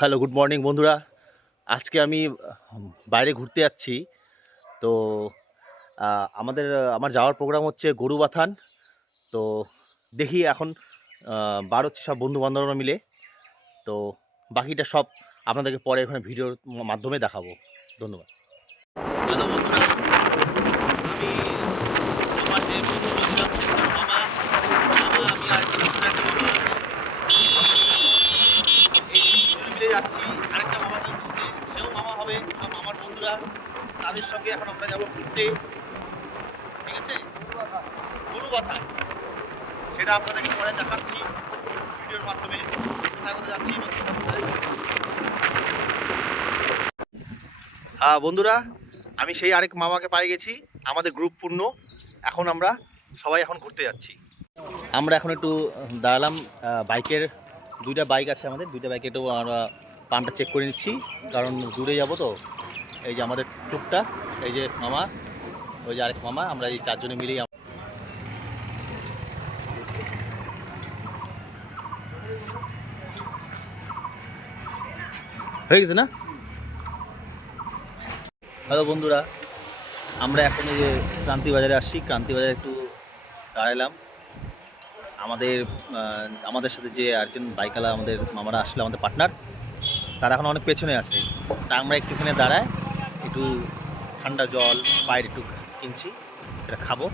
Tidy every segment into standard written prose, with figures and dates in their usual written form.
Hello, good morning বন্ধুরা। আজকে আমি বাইরে ঘুরতে যাচ্ছি। তো আমার যাওয়ার প্রোগ্রাম হচ্ছে গরুবাথান। তো দেখি এখন বার হচ্ছে সব বন্ধু-বান্ধবরা মিলে। তো বাকিটা সব আপনাদেরকে পরে ওখানে ভিডিওর মাধ্যমে দেখাবো। ধন্যবাদ। হ্যালো বন্ধুরা, আমি আমার যে বন্ধু বলছিলাম সেটার মামা, আমি আর একটা মামা আছে। এই দুজন মিলে যাচ্ছি আরেকটা মামাকে ঘুরতে, সেও মামা হবে। সব আমার বন্ধুরা, তাদের সঙ্গে এখন আমরা যাবো ঘুরতে। ঠিক আছে, গরুবাথা, সেটা আপনাদেরকে পরে দেখাচ্ছি ভিডিওর মাধ্যমে। কোথায় কোথায় যাচ্ছি এবং কোথায় কোথায়। বন্ধুরা, আমি সেই আরেক মামাকে পাই গেছি। আমাদের গ্রুপ পূর্ণ। এখন আমরা সবাই এখন ঘুরতে যাচ্ছি। আমরা এখন একটু দাঁড়ালাম। বাইকের দুইটা বাইক আছে আমাদের, দুইটা বাইকে একটু আমরা পাম্পটা চেক করে নিচ্ছি, কারণ দূরে যাব তো। এই যে আমাদের টুকটা, এই যে মামা, ওই যে আরেক মামা, আমরা এই চারজনে মিলেই হয়ে গেছে না। হ্যালো বন্ধুরা, আমরা এখন এই যে ক্রান্তি বাজারে আসছি। ক্রান্তি বাজারে একটু দাঁড়ালাম। আমাদের সাথে যে আরেকজন বাইকালা আমাদের মামারা আসলে, আমাদের পার্টনার, তারা এখন অনেক পেছনে আছে। তা আমরা একটুখানে দাঁড়ায় একটু ঠান্ডা জল পায়ের একটু কিনছি, এটা খাবো।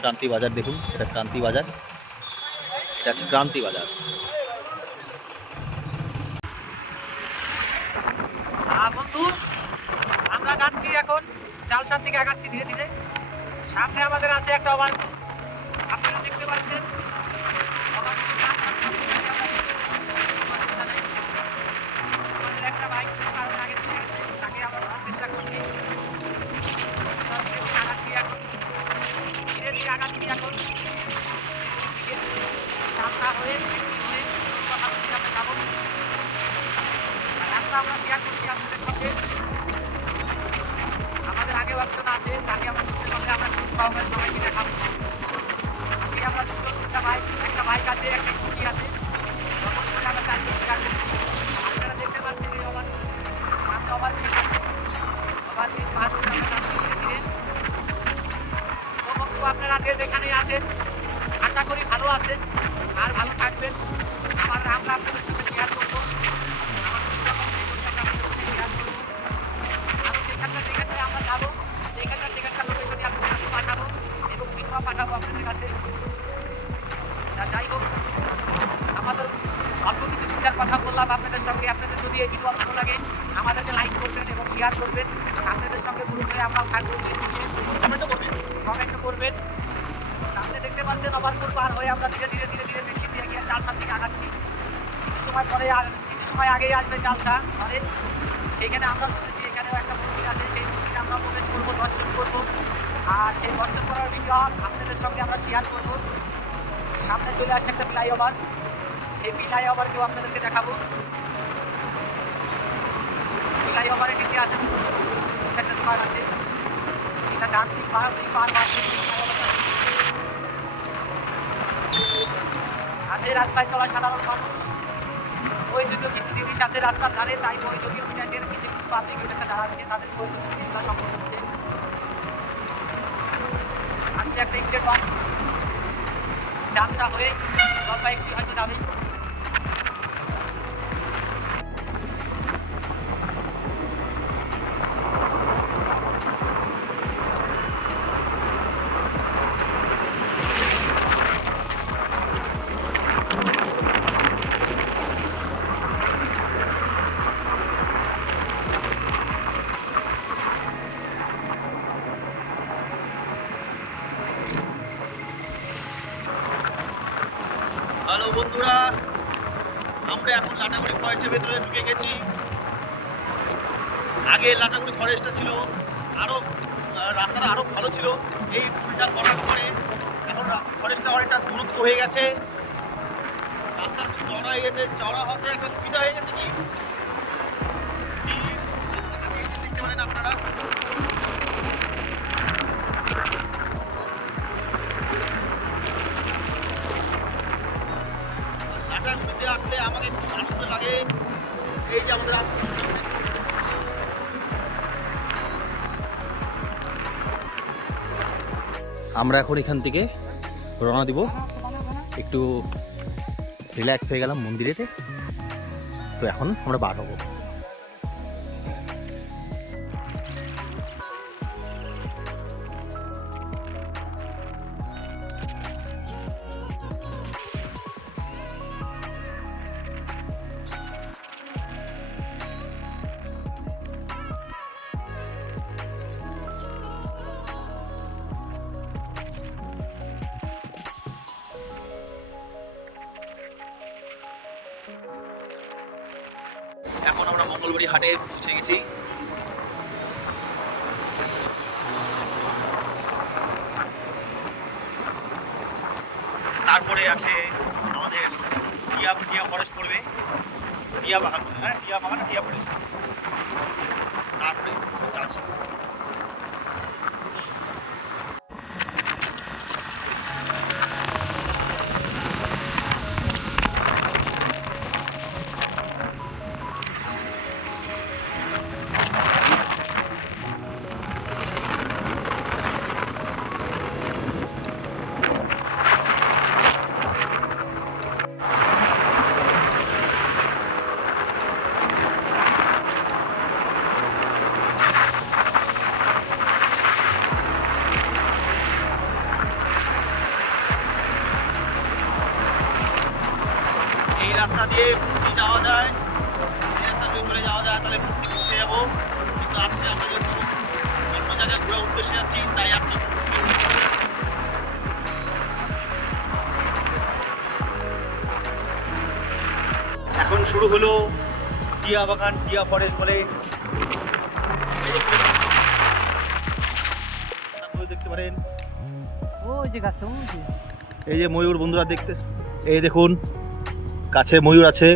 ক্রান্তি বাজার দেখুন, এটা ক্রান্তি বাজার, এটা হচ্ছে ক্রান্তি বাজার। বন্ধু, আমরা যাচ্ছি এখন চালসার দিকে, আগাচ্ছি ধীরে ধীরে। সামনে আমাদের আছে একটা ওভারপুল, আপনারা দেখতে পাচ্ছেন। আমাদের একটা বাইক কোনো কারণে আগে চলে গেছে, তাকে আমরা ধরার চেষ্টা করছি। আগাচ্ছি এখন, ধীরে ধীরে আগাচ্ছি এখন চালসা হয়ে আমরা যাবো। রাস্তা আমরা শেয়ার করছি আপনাদের সঙ্গে। আমাদের আগেও একজন আছে, তাকে আমরা করতে পারলে আমরা খুব সহকারে সবাইকে দেখাবো। আজকে আমরা দুটা বাইক, একটা বাইক আছে, একটা স্কুটি আছে, তখন করে আমরা চারজন শেয়ার করছি। আপনারা দেখতে পাচ্ছেন এই সামনে ওভারব্রিজ আছে, ওভারব্রিজ পার করে আমরা যাচ্ছি ধীরে ধীরে। তো বন্ধু, আপনারা যে যেখানেই আছেন, আশা করি ভালো আছেন আর ভালো থাকবেন। আমরা আপনাদের সাথে শেয়ার করবো, আপনাদের সাথে শেয়ার করবো। আমি যেখানটা আমরা যাবো, সেখানকার লোকেশনে আপনাদের পাঠাবো এবং ভিডিও পাঠাবো আপনাদের কাছে। যাই হোক, আমাদের অল্প কিছু বিচার কথা বললাম আপনাদের সঙ্গে। আপনাদের যদি এই ভিডিও ভালো লাগে, আমাদেরকে লাইক করবেন এবং শেয়ার করবেন। আপনাদের সঙ্গে গ্রুপ হয়ে আমরাও থাকবো, কমেন্টও করবেন। সামনে দেখতে পাচ্ছেন ওভারপুল পার হয়ে আমরা ধীরে ধীরে ধীরে ধীরে বেরিয়ে দিয়ে গিয়ে চালসার দিকে আগাচ্ছি। কিছু সময় আগেই আসবে চালসা ফরেস্ট। সেখানে আমরা শুনেছি এখানেও একটা মন্দির আছে, সেই মন্দিরে আমরা প্রবেশ করবো, দর্শন করবো। আর সেই দর্শন করার ভিডিও আপনাদের সঙ্গে আমরা শেয়ার করবো। সামনে চলে আসছে একটা ফ্লাইওভার, সেই ফ্লাইওভারকেও আপনাদেরকে দেখাবো। ফ্লাইওভারের নিচে আছে একটা দোকান আছে, এটা ডান দিক পার আছে। রাস্তায় চলা সাধারণ মানুষ, ওই জন্য কিছু জিনিস আছে রাস্তার ধারে, তাই ওই জন্য কিছু পাবলিক একটা দাঁড়াচ্ছে, তাদের প্রয়োজনীয় জিনিসগুলো সম্ভব হচ্ছে। আসছে একটা স্টেট বাস, চালসা হয়ে জলপাইগুড়ি হয়তো যাবে। হ্যালো বন্ধুরা, আমরা এখন লাটাগুড়ি ফরেস্টের ভেতরে ঢুকে গেছি। আগে লাটাগুড়ি ফরেস্টটা ছিল আরও, রাস্তাটা আরও ভালো ছিল। এই পুলটা করার পরে এখন ফরেস্টটা অনেকটা দূরত্ব হয়ে গেছে, রাস্তা খুব চওড়া হয়ে গেছে। চওড়া হতে একটা সুবিধা হয়ে গেছে কি, রাস্তাটা দেখতে পারেন আপনারা। লাটাগুড়িতে আসলে আমাকে খুব আনন্দ লাগে এই যে আমাদের আশপাশে আমরা এখন এখান থেকে রওনা দিব। একটু রিল্যাক্স হয়ে গেলাম মন্দিরেতে, তো এখন আমরা বার হবো। এখন আমরা মঙ্গলবাড়ি হাটে পৌঁছে গেছি। তারপরে আছে আমাদের টিয়া ফরেস্ট পড়বে, টিয়া বাগান, হ্যাঁ টিয়া বাগান, টিয়া ফরেস্ট, তারপরে চালসা। এই রাস্তা দিয়ে ঘুরতে যাওয়া যায়, এই রাস্তা দিয়ে চলে যাওয়া যায়, তাহলে ঘুরতে পৌঁছে যাবো। কিন্তু আজকে আমরা যেহেতু অন্য জায়গায় ঘোরার উদ্দেশ্যে যাচ্ছি, তাই আজকে এখন শুরু হলো টিয়া বাগান, টিয়া ফরেস্ট বলে। দেখতে পারেন এই যে ময়ূর বন্ধুরা দেখতে, এই দেখুন কাছে ময়ূর আছে,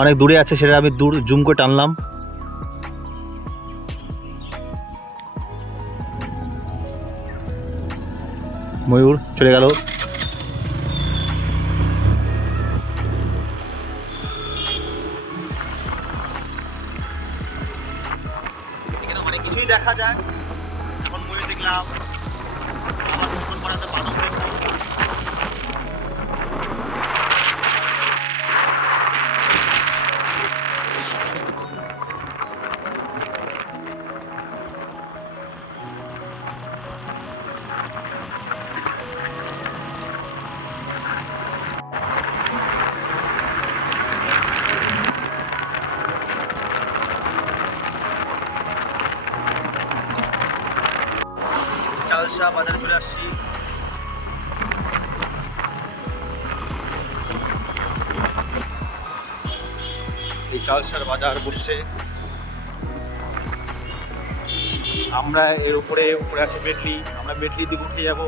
অনেক দূরে আছে, সেটা আমি দূর জুম করে টানলাম। ময়ূর চলে গেল। এখানে অনেক কিছুই দেখা যায়। এখন ময়ূর দেখলাম, আমার মুসলমান পড়াতে পালন করে চালসা বাজারে চলে আসছি। এই চালসার বাজার বসছে, আমরা এর উপরে আছে মেটলি, আমরা মেটলি দিয়ে উঠে যাব।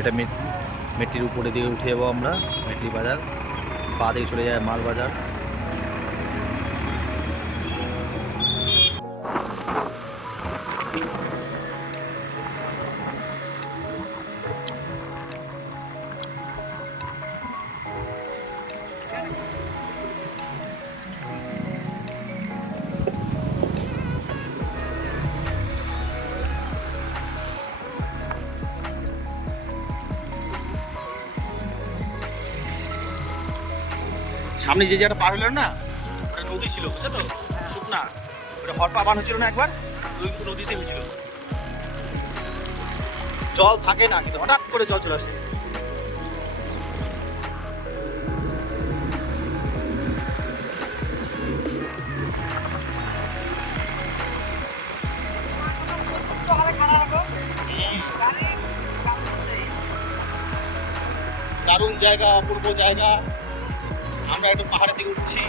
এটা মেটলির উপরে দিকে উঠে যাবো আমরা, মেটলি বাজার, পা দিকে চলে যায় মাল বাজার। সামনে যে জায়গাটা পার হলো না, ওটা নদী ছিল, বুঝছো তো, শুকনা, ওটা হরপা বান হচ্ছিল না একবার, ওই নদীতে হয়েছিল। জল থাকে না, কিন্তু হঠাৎ করে জল চলে আসে। দারুণ জায়গা, অপূর্ব জায়গা। আমরা একটু পাহাড়ের দিকে উঠছি।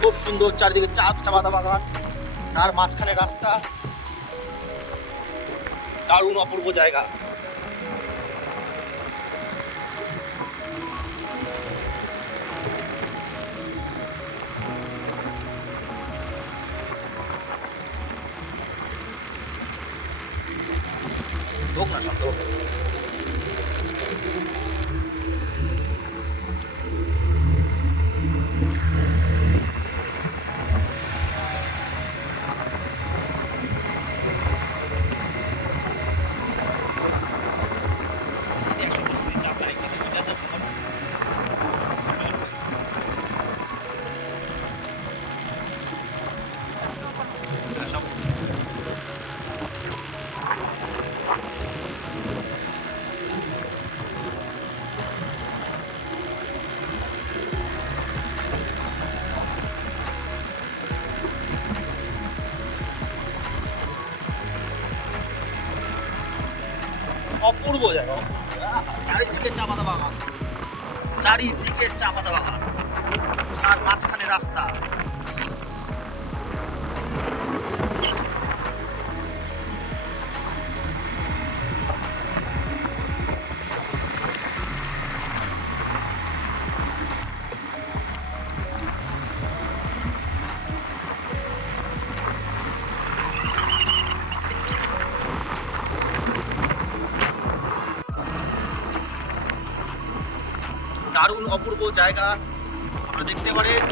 খুব সুন্দর, চারিদিকে চা বাঁধা বাগান, তার মাঝখানে রাস্তা, দারুণ অপূর্ব জায়গা। হোক না শব্দ হোক। অপূর্ব জায়গা, চারিদিকে চা পাতা বাগান, চারিদিকে চা পাতা বাগান, আর মাঝখানে রাস্তা। দারুণ অপূর্ব জায়গা আপনারা দেখতে পারেন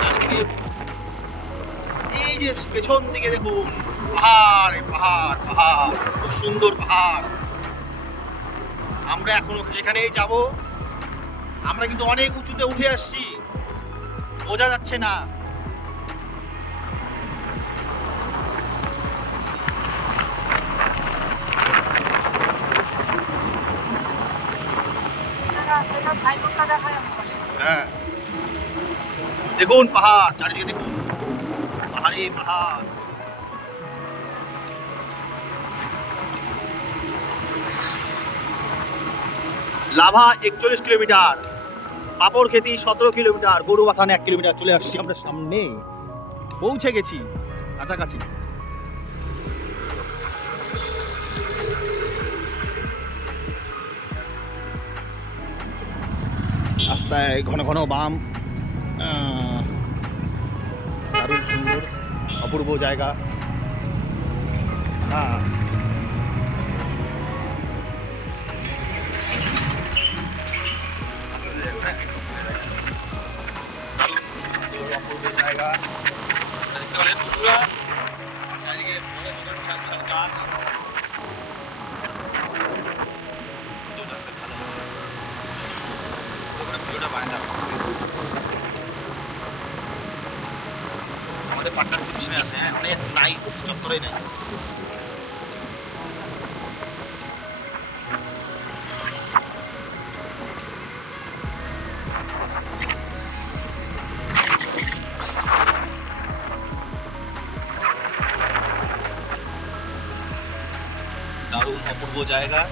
চারিদিকে। এই যে পেছন দিকে দেখুন পাহাড়, পাহাড় পাহাড়, খুব সুন্দর পাহাড়। আমরা এখনো সেখানেই যাব। আমরা কিন্তু অনেক উঁচুতে উঠে আসছি, বোঝা যাচ্ছে না। হ্যাঁ দেখুন পাহাড়, চারিদিকে দেখুন পাহাড়ে পাহাড়। Lava 41 kilometre, Paparkheti 17 kilometre, Gorubathan 1 kilometre. চলে আসছি আমরা সামনে, পৌঁছে গেছি কাছাকাছি। রাস্তায় ঘন ঘন বাম, দারুণ সুন্দর অপূর্ব জায়গা। হ্যাঁ দারুণ সুন্দর অপূর্ব জায়গা। দেখতে পারেন বন্ধুরা, চারিদিকে বড় বড় বিশাল বিশাল গাছ। আমাদের পাটনার পিছনে আছে, অনেক নাই চত্বরে নাই। দারুণ অপূর্ব জায়গা।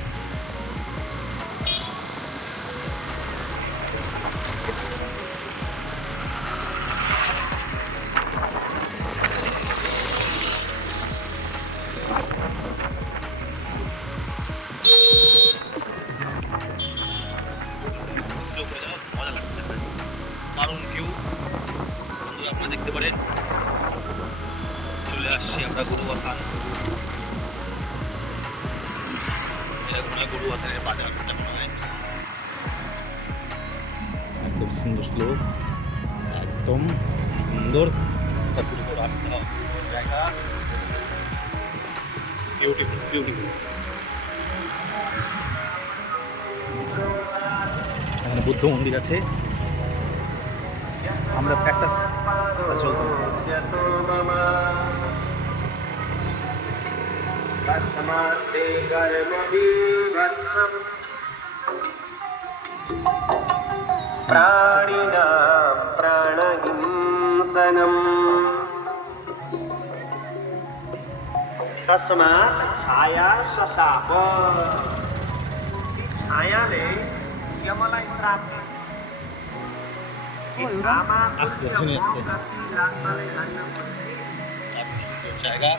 দারুণ ভিউ বন্ধুরা, আপনারা দেখতে পারেন। চলে আসছি আমরা গরুবাথান। এরকম গরুবাথানের বাজার মনে হয়। একদম সুন্দর স্লোপ, একদম সুন্দর অপূর্ব রাস্তা, জায়গা, বিউটিফুল বিউটিফুল। এখানে বুদ্ধ মন্দির আছে। আমরা ক্যাকটাস চলবো। प्राणिनां प्राणहिंसनम् तस्मात् छाया शशाप। छायाले यमलाई श्राप दे। আসছে এখানে আসছে জায়গা।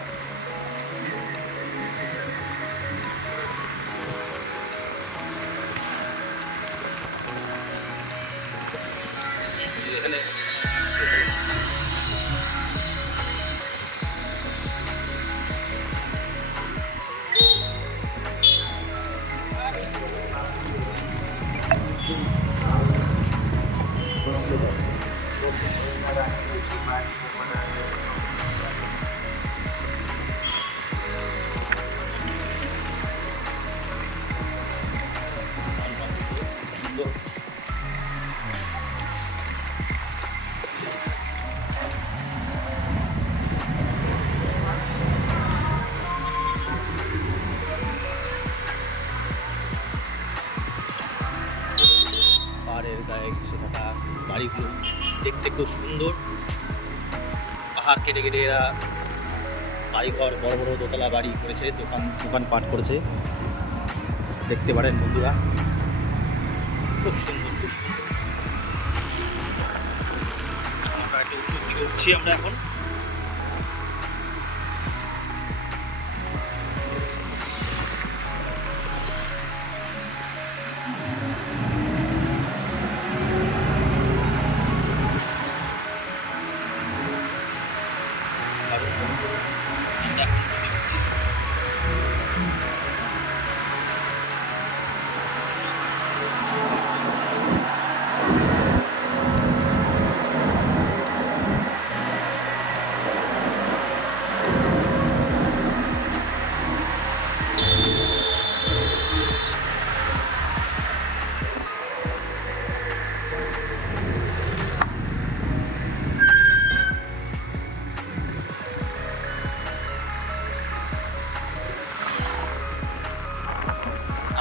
বাড়িগুলো দেখতে খুব সুন্দর। পাহাড় কেটে কেটে এরা বাড়িঘর বড় বড় দোতলা বাড়ি করেছে, দোকানপাট করেছে, দেখতে পারেন বন্ধুরা, খুব সুন্দর খুব সুন্দর। আমরা একটা উঁচুর দিকে উঠছি আমরা এখন।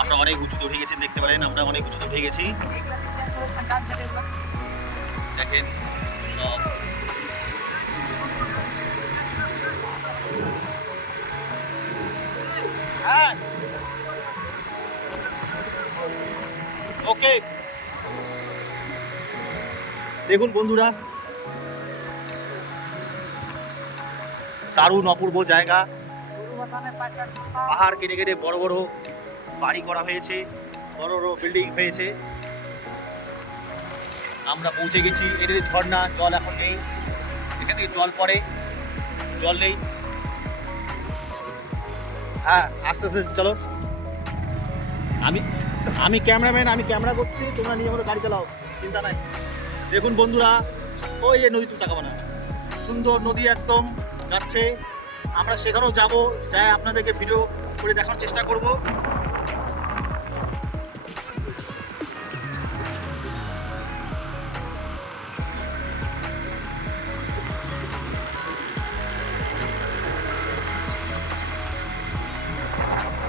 আমরা অনেক উঁচুতে উঠে গেছি, দেখতে পারেন আমরা অনেক উঁচুতে উঠে গেছি। দেখেন সব ওকে। দেখুন বন্ধুরা, দারুণ অপূর্ব জায়গা। পাহাড় কেটে কেটে বড় বড় বাড়ি করা হয়েছে, বড় বড় বিল্ডিং হয়েছে। আমরা পৌঁছে গেছি। এটা ঝর্ণা, জল এখন নেই, এখান থেকে জল পড়ে, জল নেই। হ্যাঁ আস্তে আস্তে চলো। আমি ক্যামেরাম্যান, আমি ক্যামেরা করছি, তোমরা নিয়ে আমাদের গাড়ি চালাও, চিন্তা নাই। দেখুন বন্ধুরা, ওই যে নদী, তুমি তাকাবো না, সুন্দর নদী একদম যাচ্ছে। আমরা সেখানেও যাব, যাই আপনাদেরকে ভিডিও করে দেখানোর চেষ্টা করব।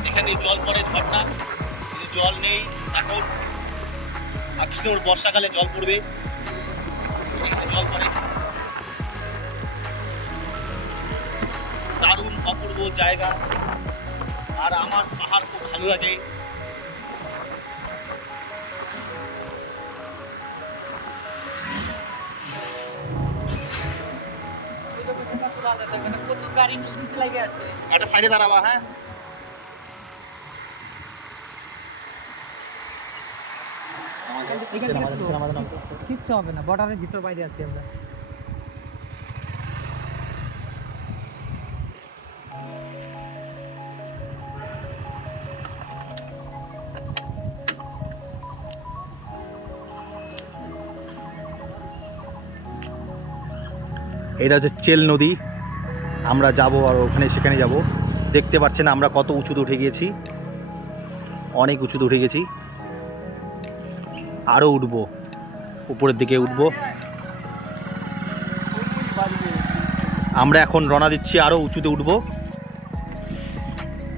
এখানে জল পড়ে ঝর্ণা, কিন্তু জল নেই এখন। আর কিছুদিন বর্ষাকালে জল পড়বে, এখানে জল পড়ে। দারুণ অপূর্ব জায়গা, আর আমার পাহাড় খুব ভালো লাগে। একটা সাইডে দাঁড়াবা। হ্যাঁ কিচ্ছু হবে না, বর্ডারের ভিতর বাইরে আছি আমরা। এটা হচ্ছে চেল নদী। আমরা যাব আর ওখানে সেখানে যাব। দেখতে পাচ্ছেন আমরা কত উঁচুতে উঠে গিয়েছি, অনেক উঁচুতে উঠে গেছি। আরও উঠবো, উপরের দিকে উঠবো। আমরা এখন রওনা দিচ্ছি, আরও উঁচুতে উঠবো,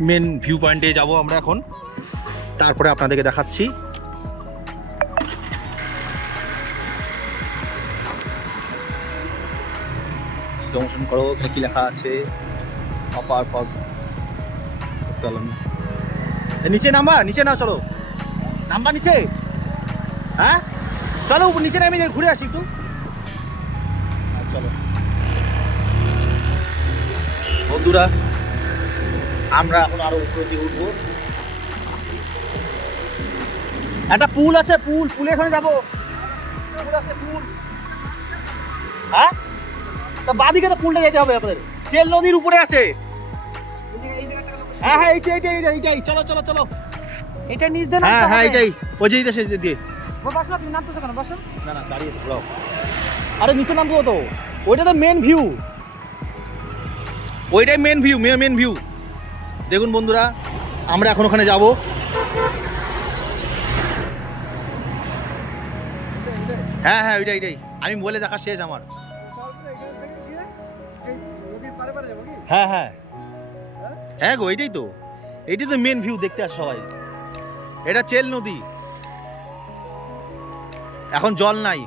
মেন ভিউ পয়েন্টে যাব আমরা এখন, তারপরে আপনাদেরকে দেখাচ্ছি। স্লো মোশন করো, এখানে কি লেখা আছে? অপার ফগ। নিচে নামবা, নিচে নাও, চলো নামবা নিচে। হ্যাঁ চলো নিচে নেমে ঘুরে আসি একটু, চলো বন্ধুরা। আমরা এখন আরো উপরের দিকে উঠবো। একটা পুল আছে, পুলে এখানে যাবো। পুল আছে, পুল। হ্যাঁ তা বাদিকে তো পুলটা যেতে হবে আপনাদের, চেল নদীর উপরে আছে। হ্যাঁ হ্যাঁ এইটাই, চলো চলো চলো। এটা নিচ দিয়ে হ্যাঁ হ্যাঁ এইটাই, ওই যে এইটা সেদিকে দিয়ে। বসো, তুমি নামতেছো কেন? বসো না না দাঁড়িয়ে আছে, আরে নিচে নামবো তো, ওইটা তো মেন ভিউ, ওইটাই মেন ভিউ। দেখুন বন্ধুরা, আমরা এখন ওখানে যাব। হ্যাঁ হ্যাঁ ওইটাই, আমি বলে দেখা শেষ আমার। হ্যাঁ হ্যাঁ হ্যাঁ গো, এইটাই তো মেন ভিউ, দেখতে আসে সবাই। এটা চেল নদী, এখন জল নাই,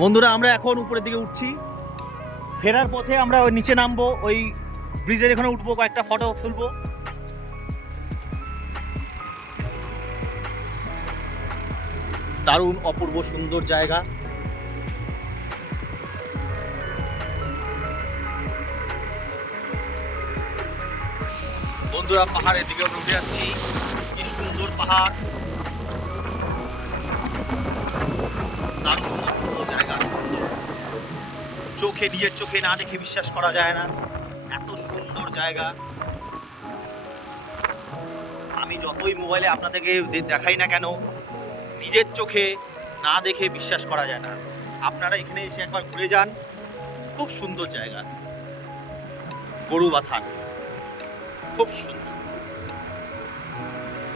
বন্ধুরা আমরা এখন উপরের দিকে উঠছি, ফেরার পথে আমরা ওই নিচে নামবো, ওই ব্রিজের এখানে উঠবো, কয়েকটা ফটো তুলবো। দারুণ অপূর্ব সুন্দর জায়গা। বন্ধুরা পাহাড়ের দিকে আমরা উঠে যাচ্ছি, কি সুন্দর পাহাড়, দারুণ অপূর্ব জায়গা, সুন্দর, চোখে নিজের চোখে না দেখে বিশ্বাস করা যায় না, এত সুন্দর জায়গা। আমি যতই মোবাইলে আপনাদেরকে দেখাই না কেন, নিজের চোখে না দেখে বিশ্বাস করা যায় না। আপনারা এখানে এসে একবার ঘুরে যান, খুব সুন্দর জায়গা। গরুবাথান খুব সুন্দর।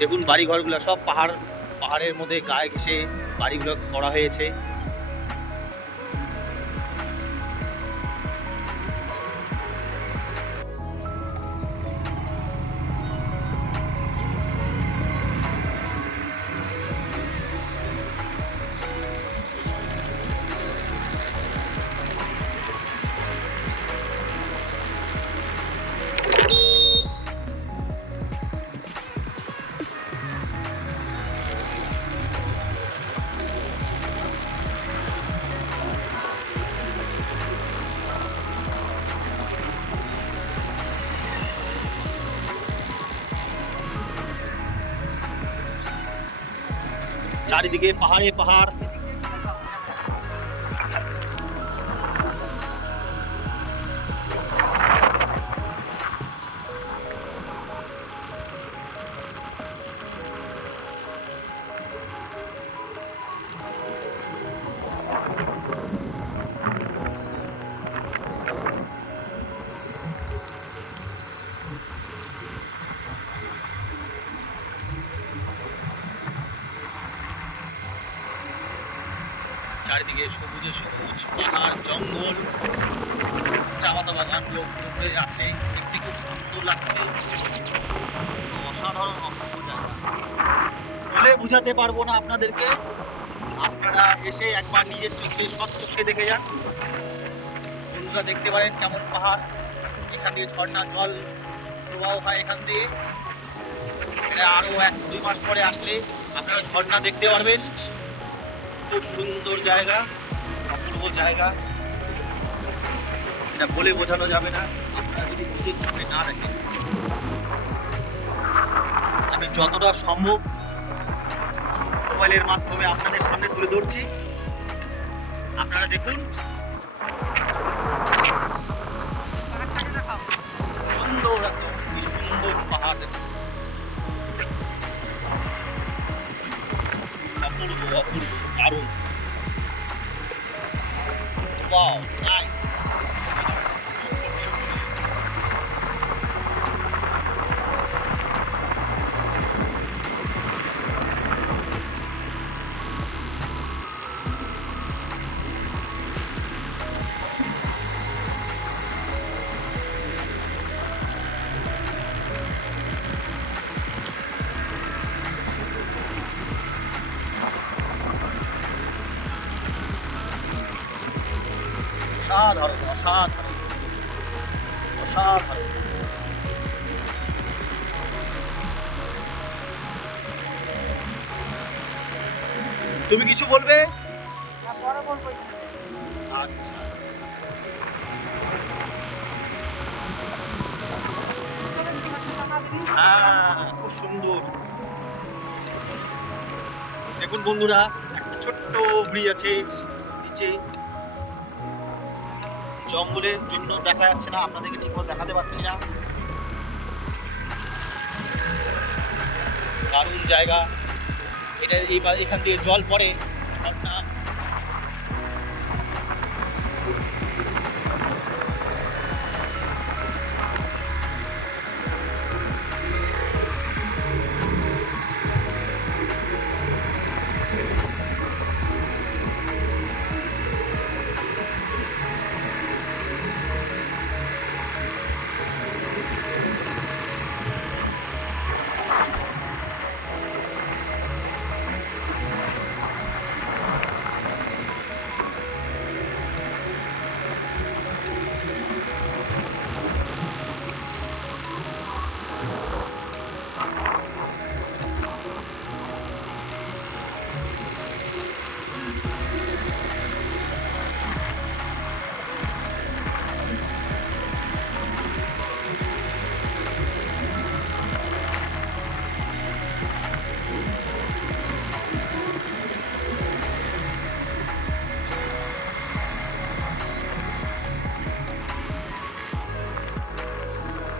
দেখুন বাড়িঘরগুলো সব পাহাড়ের মধ্যে গায়ে ঘেঁষে বাড়িগুলো করা হয়েছে। চারিদিকে পাহাড়ে পাহাড়। চারিদিকে সবুজে সবুজ পাহাড়, জঙ্গল, চা পাতা বাগানগুলো উপরে আছে, দেখতে খুব সুন্দর লাগছে। অসাধারণ অপূর্ব জায়গা, বলে বুঝাতে পারবো না আপনাদেরকে। আপনারা এসে একবার নিজের চোখে চোখে দেখে যান। বন্ধুরা দেখতে পারেন কেমন পাহাড়, এখান দিয়ে ঝর্ণা জল প্রবাহ হয় এখান দিয়ে। এটা আরও 1-2 মাস পরে আসলে আপনারা ঝর্ণা দেখতে পারবেন। খুব সুন্দর জায়গা, অপূর্ব জায়গা, এটা বলে বোঝানো যাবে না আপনারা যদি নিজের চোখে না দেখেন। আমি যতটা সম্ভব মোবাইলের মাধ্যমে আপনাদের সামনে তুলে ধরছি, আপনারা দেখুন। সুন্দর, এত কি সুন্দর পাহাড়, দেখুন অপূর্ব অপূর্ব দারুণ। Wow, nice. অসাধারণ অসাধারণ অসাধারণ। তুমি কিছু বলবে? আচ্ছা, হ্যাঁ, খুব সুন্দর। দেখুন বন্ধুরা, একটা ছোট্ট ব্রিজ আছে নিচে, জঙ্গলের জন্য দেখা যাচ্ছে না, আপনাদেরকে ঠিকমতো দেখাতে পারছি না। দারুণ জায়গা এটা। এখান দিয়ে জল পড়ে, ঝর্ণা।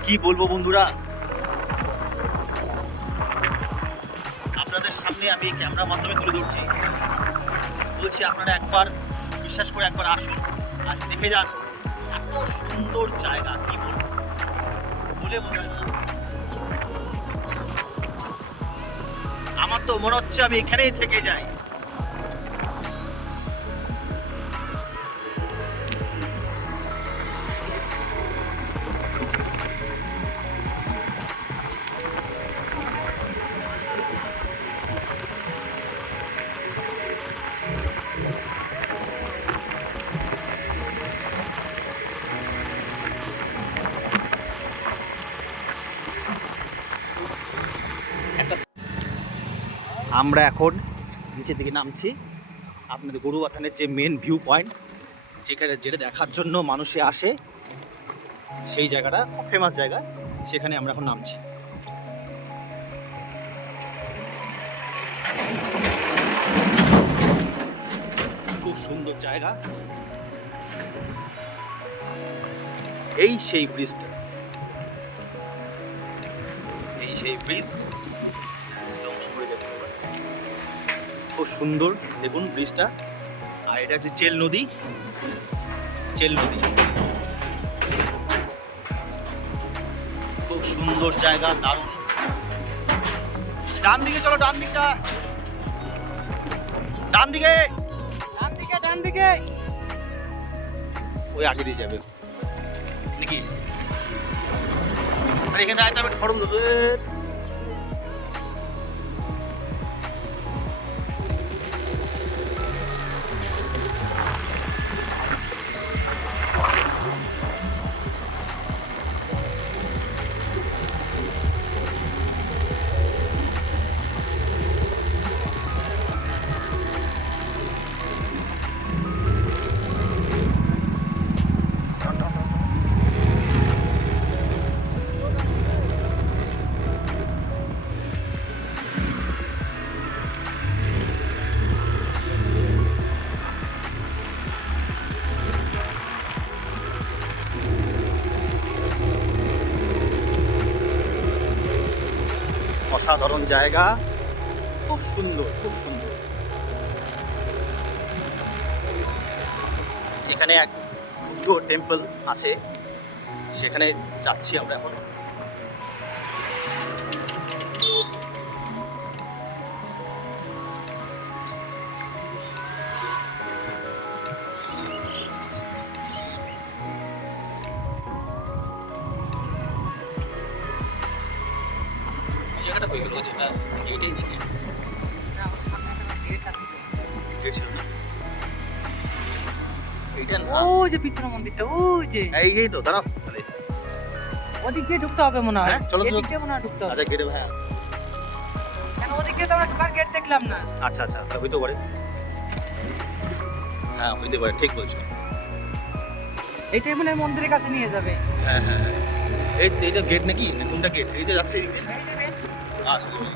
কি বলবো বন্ধুরা, আপনাদের সামনে আমি ক্যামেরার মাধ্যমে তুলে ধরছি। বলছি আপনারা একবার বিশ্বাস করে একবার আসুন আর দেখে যান, এত সুন্দর জায়গা কি বলবো, বলে বোঝায় না। আমার তো মনে হচ্ছে আমি এখানেই থেকে যাই। আমরা এখন নিচের দিকে নামছি। আপনাদের গরুবাথানের যে মেন ভিউ পয়েন্ট, যেটা দেখার জন্য মানুষে আসে, সেই জায়গাটা খুব ফেমাস জায়গা, সেখানে আমরা এখন নামছি। খুব সুন্দর জায়গা। এই সেই ব্রিজটা, এই সেই ব্রিজ। খুব সুন্দর দেখুন ব্রিজটা। আর এটা হচ্ছে চেল নদী, চেল নদী। খুব সুন্দর জায়গা, দারুণ। ডান দিকে চলো, ডান দিকটা, ডান দিকে, ডান দিকে, ডান দিকে। ওই আগে দিয়ে যাবে নাকি? আর এখানে আয়তা আমি ফটো তুলবো। অসাধারণ জায়গা, খুব সুন্দর, খুব সুন্দর। এখানে এক বুদ্ধ টেম্পল আছে, সেখানে যাচ্ছি আমরা এখন। জায়গাটা হয়ে গেল, যেটা গেটেই দেখি গেট ছিল না, এইটা না। ওই যে পিছনের মন্দিরটা, ওই যে এই তো দাঁড়াও তাহলে। ওদিক দিয়ে ঢুকতে হবে মনে হয়। হ্যাঁ, চলো তো। এদিক দিয়ে মনে হয় ঢুকতে হবে। আচ্ছা গেটে, হ্যাঁ কেন ওদিক দিয়ে তো আমরা ঢোকার গেট দেখলাম না। আচ্ছা আচ্ছা, তা হইতে পারে, হ্যাঁ হইতে পারে, ঠিক বলছো। এইটাই মনে হয় মন্দিরের কাছে নিয়ে যাবে। হ্যাঁ হ্যাঁ হ্যাঁ, এইটা গেট নাকি, না কোনটা গেট? এই যে যাচ্ছে এই দিকে। আচ্ছা চলো।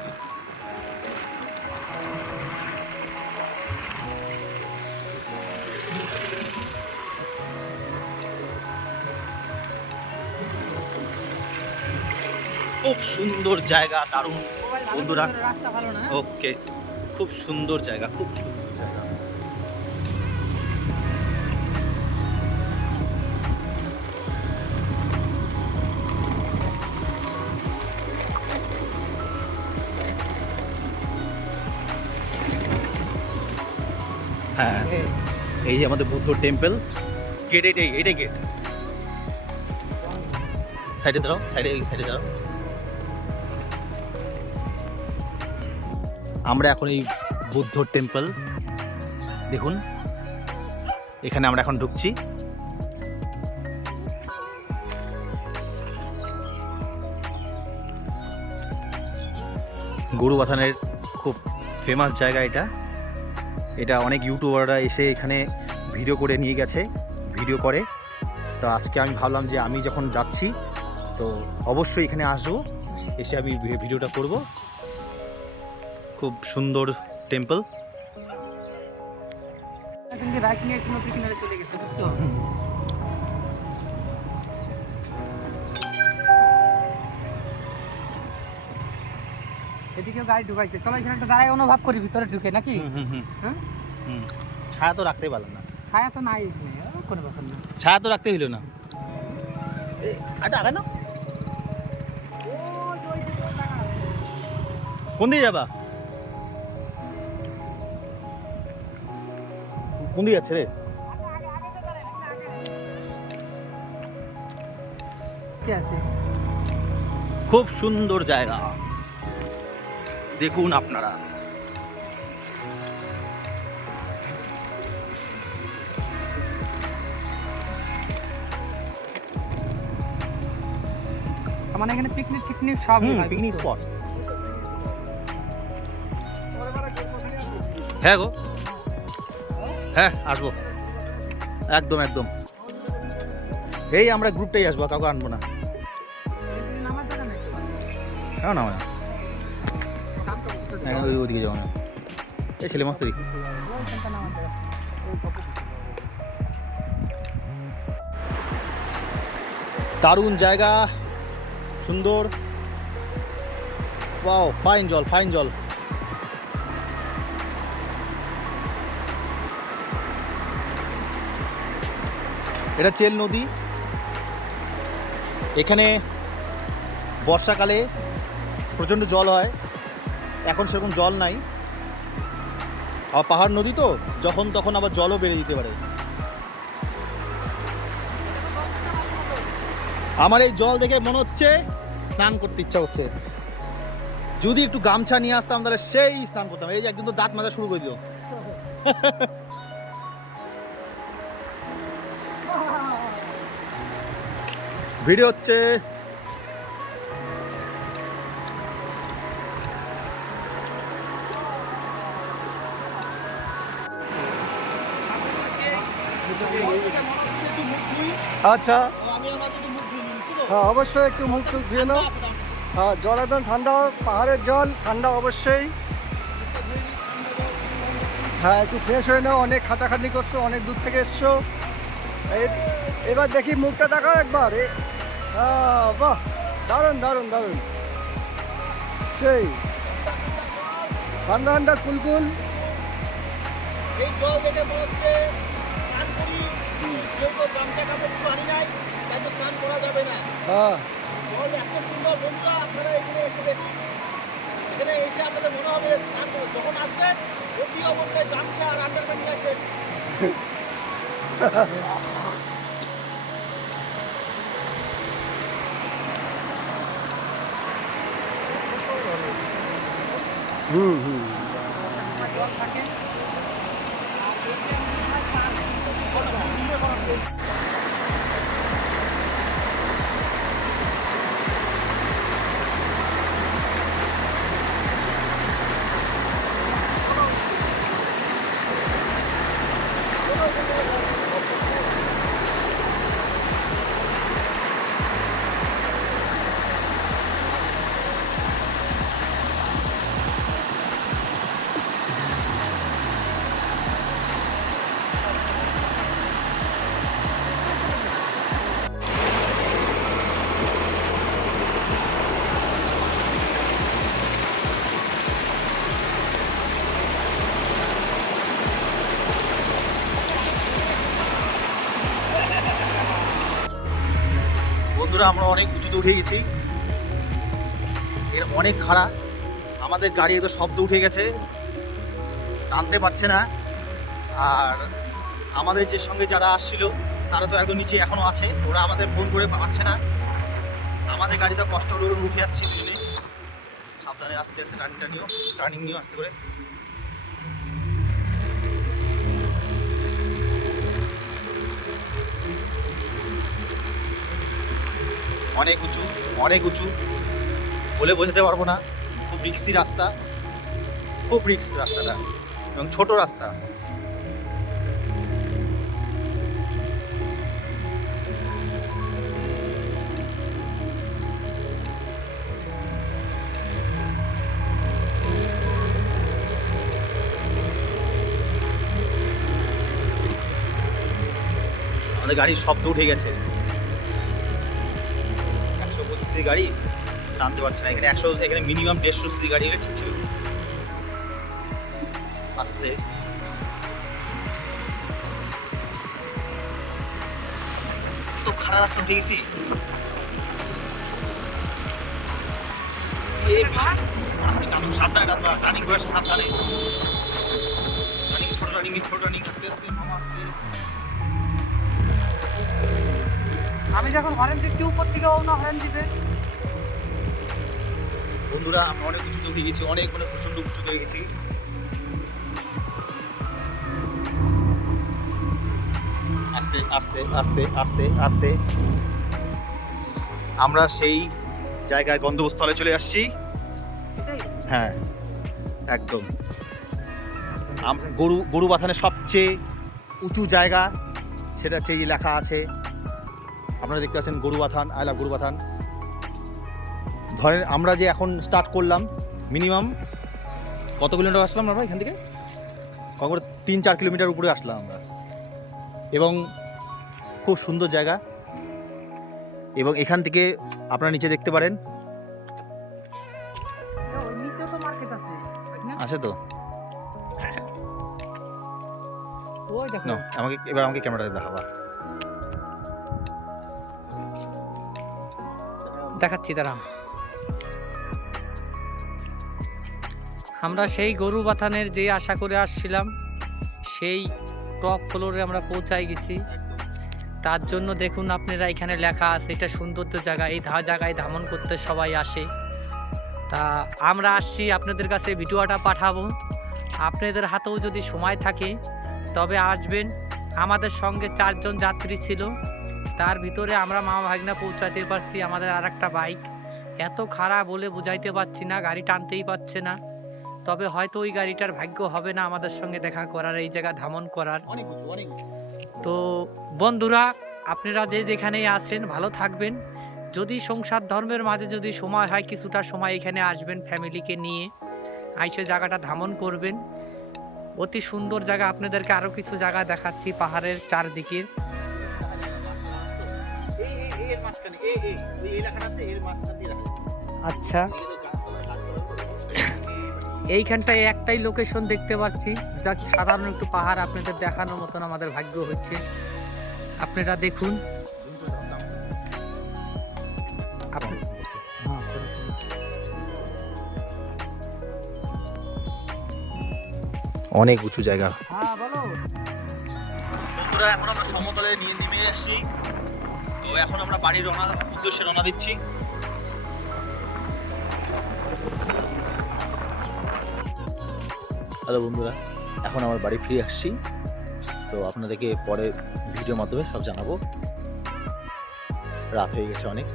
খুব সুন্দর জায়গা, দারুণ বন্ধুরা। রাস্তা ভালো না। ওকে, খুব সুন্দর জায়গা, খুব সুন্দর জায়গা। হ্যাঁ, এই যে আমাদের বুদ্ধ টেম্পল। গেট এইটাই গেট। সাইডে দাঁড়াও, সাইডে দাঁড়াও। আমরা এখন এই বুদ্ধ টেম্পল দেখুন, এখানে আমরা এখন ঢুকছি। গরুবাথানের খুব ফেমাস জায়গা এটা। এটা অনেক ইউটিউবাররা এসে এখানে ভিডিও করে নিয়ে গেছে, ভিডিও করে। তো আজকে আমি ভাবলাম যে আমি যখন যাচ্ছি তো অবশ্যই এখানে আসবো, এসে আমি ভিডিওটা করব। খুব সুন্দর টেম্পল। বাইক নিয়ে কোনো কিনারে চলে গেছে, বুঝছো? এদিকেও গাড়ি ঢুকাইছে। চলো এখানে একটু দাঁড়ায় অনুভব করি ভিতরে ঢুকে নাকি? হ্যাঁ, ছায়া তো রাখতেই পারলাম না, ছায়া তো নাই এখানে, কোনো ব্যাপার না। ছায়া তো রাখতে হইল না। আগে না কোন দিকে যাবা? কোন দিকে যাচ্ছে রে? কি আছে? খুব সুন্দর জায়গা, দেখুন আপনারা। মানে এখানে পিকনিক টিকনিক সব পিকনিক স্পট। হ্যাঁ গো, হ্যাঁ আসবো, একদম একদম। এই আমরা গ্রুপটাই আসবো, কাউকে আনবো না। কেন না ওইদিকে যাবো না, এই ছেলে মাস্তারি। দারুণ জায়গা, সুন্দর। ওয়াও, ফাইন জল, ফাইন জল। এটা চেল নদী। এখানে বর্ষাকালে প্রচণ্ড জল হয়, এখন সেরকম জল নাই। আর পাহাড় নদী তো, যখন তখন আবার জলও বেড়ে দিতে পারে। আমার এই জল দেখে মনে হচ্ছে স্নান করতে ইচ্ছা হচ্ছে। যদি একটু গামছা নিয়ে আসতাম তাহলে সেই স্নান করতাম। এই যে একজন তো দাঁত মাজা শুরু করে দিল। ভিডিও হচ্ছে। আচ্ছা, হ্যাঁ অবশ্যই একটু মুখ টুক ধুয়ে নাও। হ্যাঁ, জল একদম ঠান্ডা, পাহাড়ের জল ঠান্ডা অবশ্যই। হ্যাঁ, একটু ফ্রেশ হয়ে নাও, অনেক খাটাখাটি করছো, অনেক দূর থেকে এসছো। এবার দেখি মুখটা দেখাও একবার। বাহ, দারুণ দারুণ দারুণ, সেই ঠান্ডা ঠান্ডা কুলকুল। এই জল দেখে মনে হচ্ছে স্নান করি, যেহেতু গামছা কাপড় কিছু আনি নাই, তাই তো স্নান করা যাবে না। হ্যাঁ, জল এত সুন্দর বন্ধুরা, আপনারা এখানে এসে দেখুন। এখানে এসে আপনাদের মনে হবে স্নান যখন আসবেন অতি অবস্থায় গামছা আর আন্ডারপ্যান্ট নিয়ে আসবেন। হুম হুম। জল থাকে। বন্ধুরা, আমরা অনেক উঁচুতে উঠে গেছি। এর অনেক খাড়া, আমাদের গাড়ি তো শব্দ উঠে গেছে, টানতে পারছে না। আর আমাদের যে সঙ্গে যারা আসছিল তারা তো একদম নিচে এখনো আছে, ওরা আমাদের ফোন করে পাচ্ছে না। আমাদের গাড়িতে কষ্ট করে উঠে যাচ্ছে দুজনে। সাবধানে আস্তে আস্তে টার্নিং নিও আস্তে করে। অনেক উঁচু, অনেক উঁচু, বলে বোঝাতে পারবো না। খুব রিক্সি রাস্তা, খুব রিক্স রাস্তাটা, এবং ছোট রাস্তা। আমাদের গাড়ির শব্দ উঠে গেছে। 125 গাড়ি টানতে পারছে না। এখানে 100, এখানে মিনিমাম 150 সিসি গাড়ি হলে ঠিক ছিল। আস্তে তো খারাপ রাস্তা উঠে গেছি। আস্তে টানিং, সাবধানে টানবা, টানিং করে সাবধানে, টানিং ছোট টানিং, ছোট টানিং, আস্তে আস্তে মামা আস্তে। আমি যখন হরেন দিচ্ছি উপর থেকে ও না হরেন দিবে। বন্ধুরা আমরা অনেক উঁচুতে উঠে গেছি, অনেক মানে প্রচন্ড উঁচুতে হয়ে গেছি। আস্তে আস্তে আস্তে আস্তে আস্তে আমরা সেই জায়গায় গন্তব্যস্থলে চলে আসছি। হ্যাঁ একদম গরুবাথানের সবচেয়ে উঁচু জায়গা, সেটা হচ্ছে এই লেখা আছে, আপনারা দেখতে পাচ্ছেন গরুবাথান, আই লাভ গরুবাথান। ধরেন আমরা যে এখন স্টার্ট করলাম, মিনিমাম কত কিলোমিটার আসলাম আমরা এখান থেকে? খবর 3-4 কিলোমিটার উপরে আসলাম আমরা, এবং খুব সুন্দর জায়গা। এবং এখান থেকে আপনারা নিচে দেখতে পারেন, ওই নিচে তো মার্কেট আছে আছে তো। ওই দেখো না এবার আমাকে ক্যামেরাতে দেখাবা। দেখাচ্ছি দাঁড়া। আমরা সেই গরু বাথানের যে আশা করে আসছিলাম সেই টপ ফ্লোরে আমরা পৌঁছাই গেছি। তার জন্য দেখুন আপনারা এখানে লেখা আছে, এটা সৌন্দর্য জায়গা, এই জায়গায় ভ্রমণ করতে সবাই আসে। তা আমরা আসছি, আপনাদের কাছে ভিডিওটা পাঠাবো। আপনাদের হাতেও যদি সময় থাকে তবে আসবেন। আমাদের সঙ্গে 4 জন যাত্রী ছিল, তার ভিতরে আমরা মা ভাগনা পৌঁছাতে পারছি। আমাদের আর একটা বাইক এত খারাপ বলে বুঝাইতে পারছি না, গাড়ি টানতেই পারছে না। তবে হয়তো ওই গাড়িটার ভাগ্য হবে না আমাদের সঙ্গে দেখা করার, এই জায়গা ভ্রমণ করার। তো বন্ধুরা আপনারা যে যেখানেই আছেন ভালো থাকবেন। যদি সংসার ধর্মের মাঝে যদি সময় হয় কিছুটা সময় এখানে আসবেন ফ্যামিলিকে নিয়ে, আইসে জায়গাটা ভ্রমণ করবেন। অতি সুন্দর জায়গা। আপনাদেরকে আরও কিছু জায়গা দেখাচ্ছি পাহাড়ের চারদিকে। আচ্ছা এইখানটায় একটাই লোকেশন দেখতে পাচ্ছি, যা সাধারণ একটু পাহাড় আপনাদের দেখানোর মতন আমাদের ভাগ্য হচ্ছে। আপনারা দেখুন। অনেক উঁচু জায়গা। হ্যাঁ বলো। বন্ধুরা এখন আমরা সমতলে নিয়ে নেমে আসছি, তো এখন আমরা বাড়ির উদ্দেশ্যে রওনা দিচ্ছি। হ্যালো বন্ধুরা, এখন আমার বাড়ি ফিরে আসছি, তো আপনাদেরকে পরে ভিডিওর মাধ্যমে সব জানাবো। রাত হয়ে গেছে অনেক।